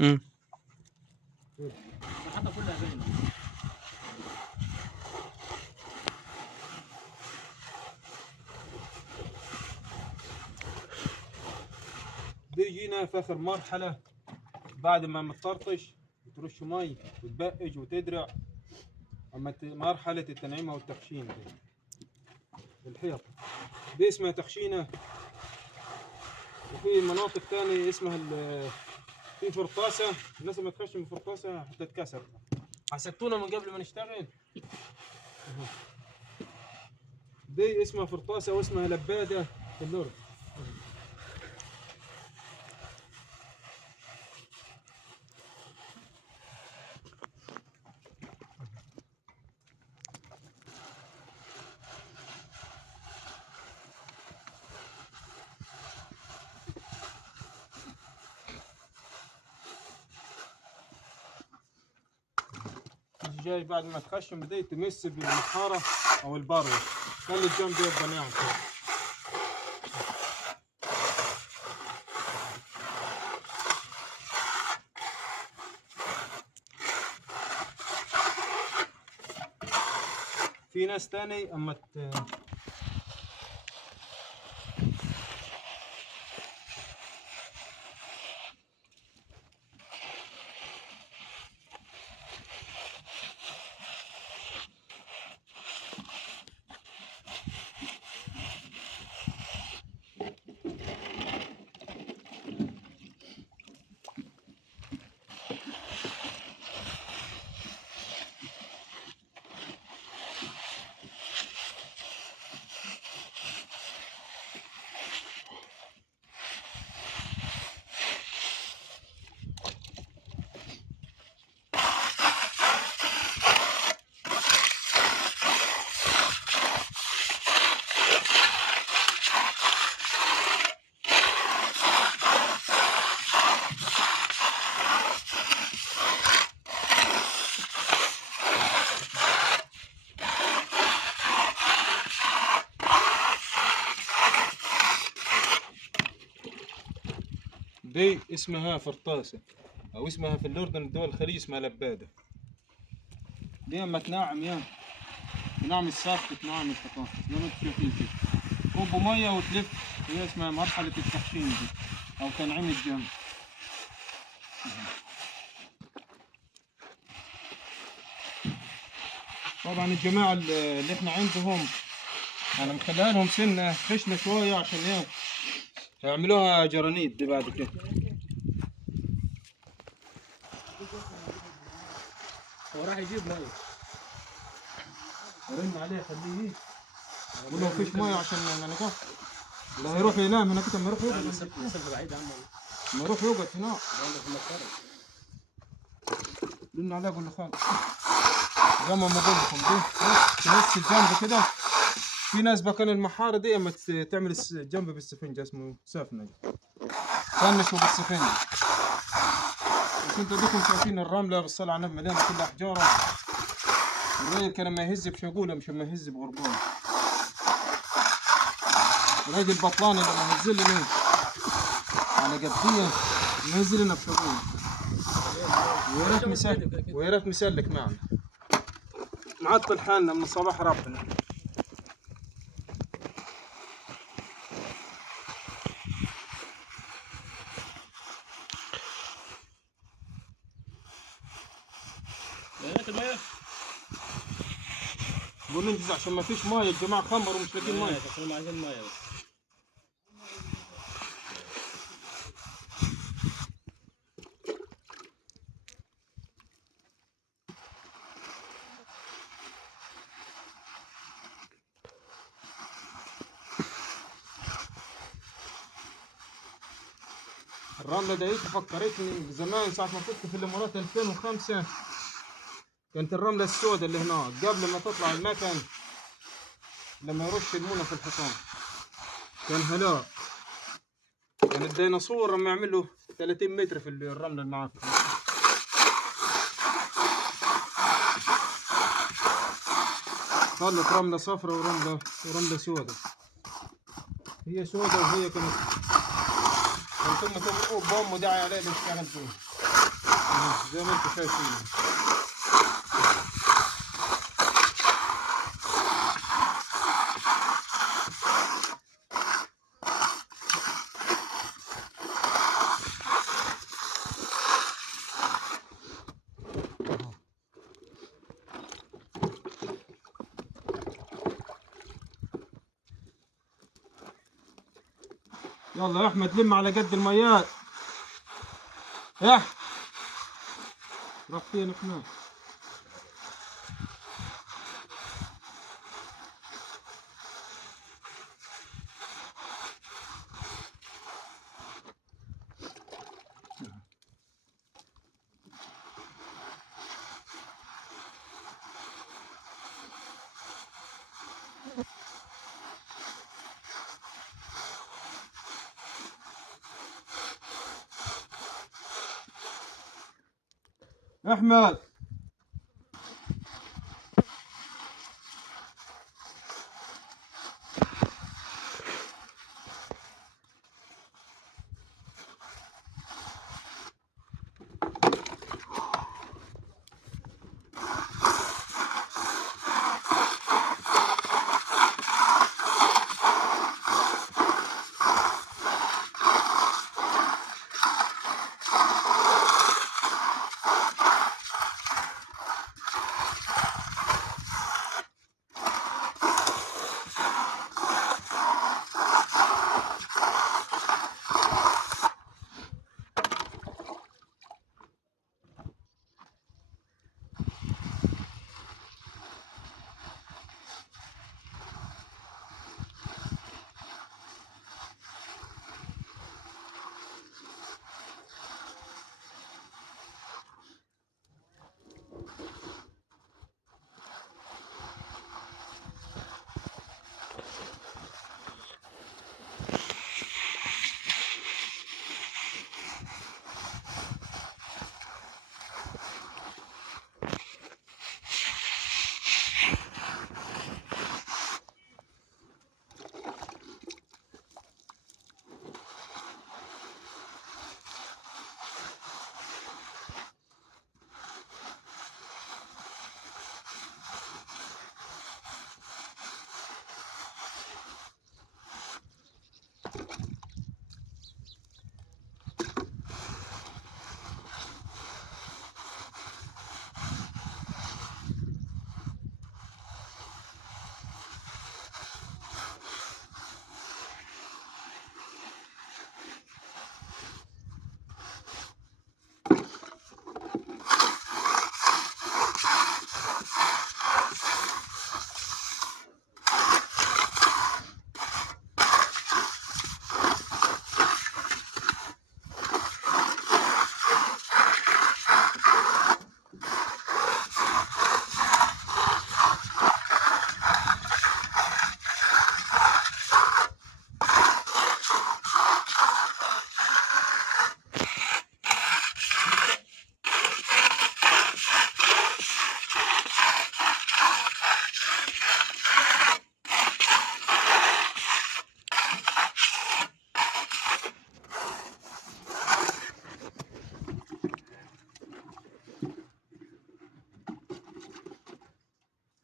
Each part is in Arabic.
امم حتى كلها باينه. دي جينا في اخر مرحله بعد ما متطرطش وترش مي وتبقج وتدرع. اما مرحله التنعيمه والتخشين دي الحيط دي اسمها تخشينه. وفي مناطق تانية اسمها في فرطاسه. الناس لما تخشم فرطاسه هتتكسر. حسبتونا من قبل ما نشتغل. دي اسمها فرطاسه واسمها لباده في الأردن. جاي بعد ما تخشم بدي تمس بالمحاره او البروه. خلي الجنب يبقى ناعم. في ناس تاني اما دي اسمها فرطاسه او اسمها في الاردن الدول الخليج اسمها لباده. دي اما تنعم تنعم الساق تنعم البطاطس زي ما انتم شايفين كده. كوب ميه وتلف. هي اسمها مرحله التخشين دي او تنعيم الجنب. طبعا الجماعه اللي احنا عندهم انا مخليها لهم سنه خشنه شويه عشان يعملوها جرانيت دي بعد كده. هو راح يجيب ميه. رن عليه خليه قول له مفيش ميه عشان نلقاه. لا يروح ينام هناك. لما يروح يقعد مسافه بعيده عنه. لما يروح يقعد هناك. رن عليه قول له خالد زي ما بقول لكم دي تمس الجنب كده. في ناس بكن المحاره دي اما تعمل الجنب بالسفنجه اسمه سفنج فنشوا بالسفنجه. بس انتوا ديكم شايفين الرمله بالصلاه على النبي مليانه كلها حجاره. الراجل كان لما يهز بشغوله مش لما يهز بغربان. الراجل البطلاني لما يهز لنا على قديه يهز لنا بشغوله. ويا ريت مسلك معنا. نعطل حالنا من صباح ربنا. الميه قول ننجز عشان ما فيش مايه. الجماعه خمروا ومش لاقيين مايه. عشان عايزين ميه بس. الرمله دي فكرتني زمان ساعه ما كنت في الامارات 2005. كانت الرمله السوداء اللي هناك قبل ما تطلع المكن لما يرش المونه في الحصان كان هلاك. كان الديناصور لما يعمل له 30 متر في الرمله المعفنه. طلت رمله صفراء ورمله سوداء. هي سوداء وهي كانت انتم بوم وداعي عليه بيشتغل فيه زي ما انتم شايفين. يلا يا احمد لم على قد الميات. يا احمد راح فين احنا؟ احمد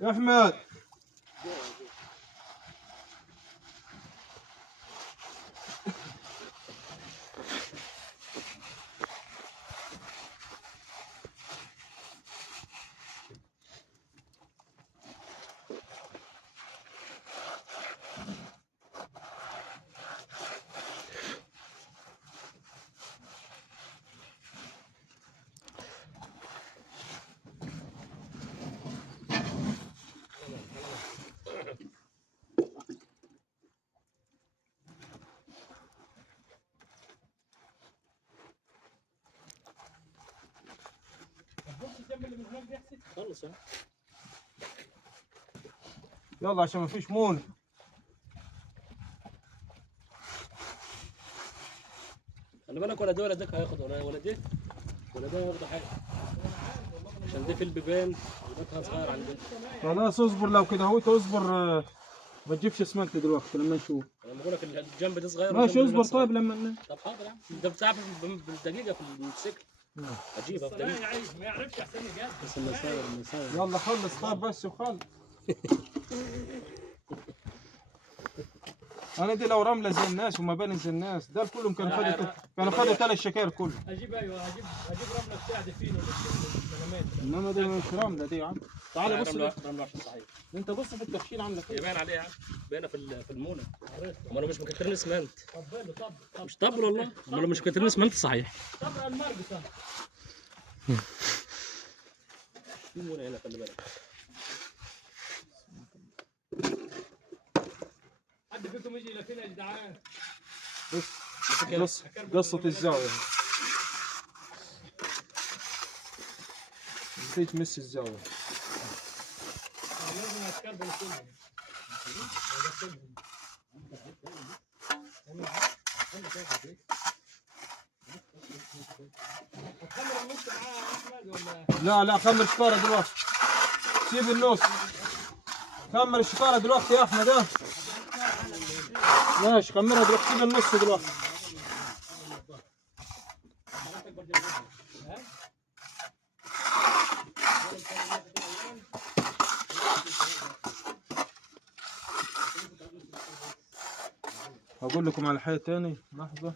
يا احمد خلص يلا عشان ما فيش مون. خلي بالك، ولا ده ولا ده هياخد، ولا ده ولا ده هياخد حاجه، عشان ده في البيبان وده صغير عندنا. خلاص اصبر، لو كده هو اصبر. ما تجيبش اسمنت دلوقتي لما نشوف. انا بقول لك الجنب ده صغير ماشي والجنب ده اصبر صغير. طيب لما طب حاضر يا عم، انت بتعرف بالدقيقه في الموتوسيكل اجيبها الصنايعي بدقيقه. عايز ما يعرفش احسن جد. بس المساوي المساوي يلا خلص طيب بس وخلص. انا دي لو رمله زي الناس وما بين زي الناس ده كلهم كانوا خدوا 3 شكاير كله. اجيب ايوه اجيب رمله بتاعتي فين ولا انما دي مش رمله دي يا عم. تعال بص رمله عشان صحيح. انت بص في التفشيل عامله كده. يبان عليه يا عم، باينه في المونه. هم لو مش مكترين اسمنت. طب طب مش طبل والله، هم لو مش مكترين اسمنت صحيح. طب المرقصه في مونه هنا خلي بالك. حد فيكم يجي لفينا يا جدعان. بص قصة الزاوية بدي تمس الزاوية. لازم اتكربل كلهم. هتخمر النص معاه يا احمد ولا؟ لا خمر الشكارة دلوقتي، سيب النص. خمر الشكارة دلوقتي يا احمد. ماشي خمرها دلوقتي، سيب النص دلوقتي. هقول لكم على حاجة تاني لحظة.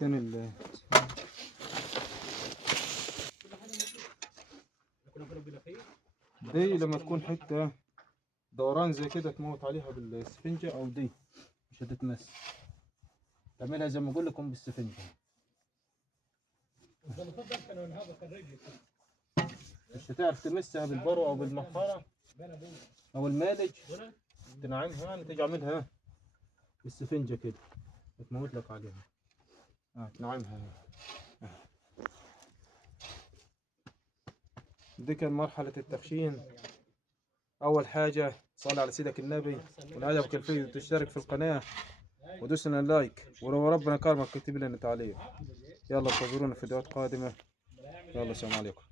كان دي لما تكون حتة دوران زي كده تموت عليها بالسفنجة، أو دي مش هتتمس، تعملها زي ما أقول لكم بالسفنجة. مش هتعرف تمسها بالبرو أو بالمخارة أو المالج تنعمها، يعني تيجي عاملها بالسفنجة كده تموت لك عليها. تنعمها. دي كان مرحلة التخشين. أول حاجة صلي على سيدك النبي، وإن عجبك الفيديو تشترك في القناة ودوس لنا اللايك، ولو ربنا كرمك اكتب لنا تعليق. يلا انتظرونا في فيديوهات قادمة. يلا السلام عليكم.